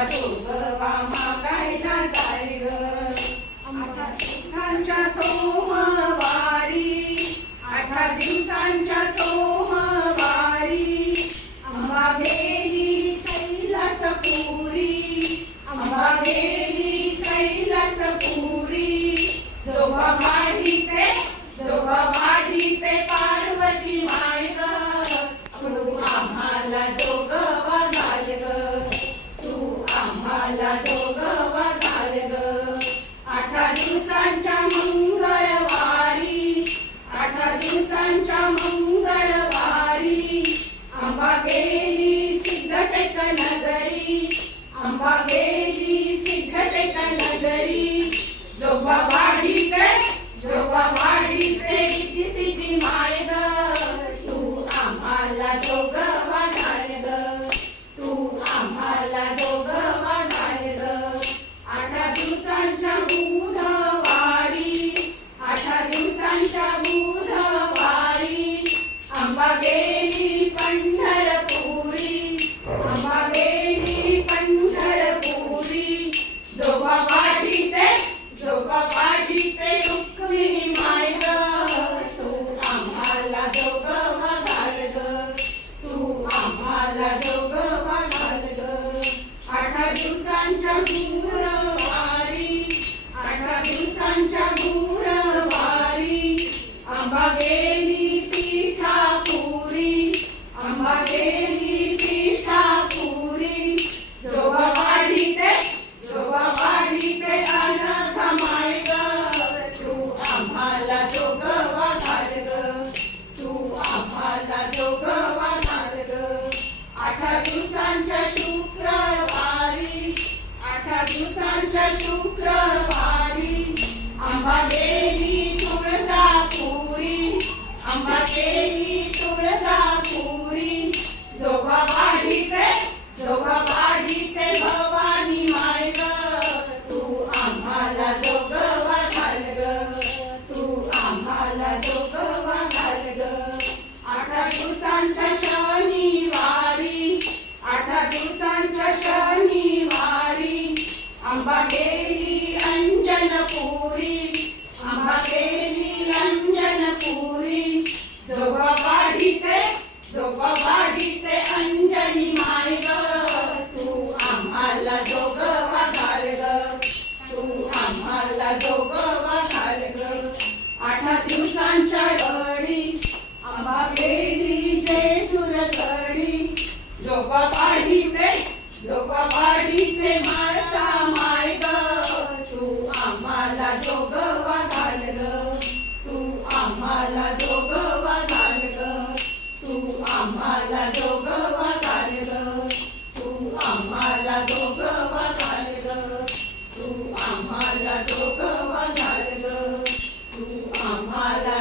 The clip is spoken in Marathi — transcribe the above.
आम्हाला जोगवा मागायला जाय ग. आम्हा दिवसांच्या सोमवारी, 8 दिवसांच्या सोमवारी आंबा गेली कैलासपुरी, आंबा गेली कैलासपुरी. जोगा वाढीते पार्वती माय ग. तू आम्हाला जोगवा घाल ग, तू आम्हाला जोगवा घाल ग. 8 दिवसांच्या मंगळवारी, 8 दिवसांच्या मंगळवारी आंबा गेली सिद्धटेक नगरी, आंबा गेली सिद्धटेक नगरी. जोगा वाढीते सिद्धी माय ग. तू आम्हाला जोगवा घाल ग, तू आम्हाला जोगवा घाल ग. 8 दिवसांच्या बुधवारी, 8 दिवसांच्या बुधवारी आंबा गेली पंढरपुरी, आंबा गेली पंढरपुरी. जोगा वाढीते रुक्मिणी माय ग. तू आम्हाला जोगवा घाल ग, तू आम्हाला जोगवा घाल ग. 8 दिवसांच्या गुरुवारी, 8 दिवसांच्या गुरुवारी आंबा गेली पिठापुरी, आंबा गेली पिठापुरी. जोगा वाढीते अनाथ माय ग. तू आम्हाला जोगवा घाल ग, तू आम्हाला जोगवा घाल ग. 8 दिवसांच्या शुक्रवारी, 8 दिवसांच्या शुक्रवारी आंबा गेली तुळजापुरी, आंबा गेली तुळजापुरी. जोगा वाढीते भवानी माय ग. तू आम्हाला जोगवा घाल ग, तू आम्हाला जोगवा घाल ग. 8 दिवसांच्या शनिवारी, 8 दिवसांच्या शनिवारी आंबा गेली अंजनपुरी, आंबा गेली अंजनपुरी. जोगा वाढीते अंजनी माय ग. तू आम्हाला जोगवा घाल ग, तू आम्हाला जोगवा घाल ग. 8 दिवसांच्या गडी आंबा गेली जेजुरगडी. जोगा वाढीते माता माय ग. तू आम्हाला जोगवा घाल ग, तू आम्हाला जोगवा घाल ग, तू आम्हाला जोगवा घाल ग, तू आम्हाला जोगवा घाल ग, तू आम्हाला जोगवा घाल ग, तू आम्हाला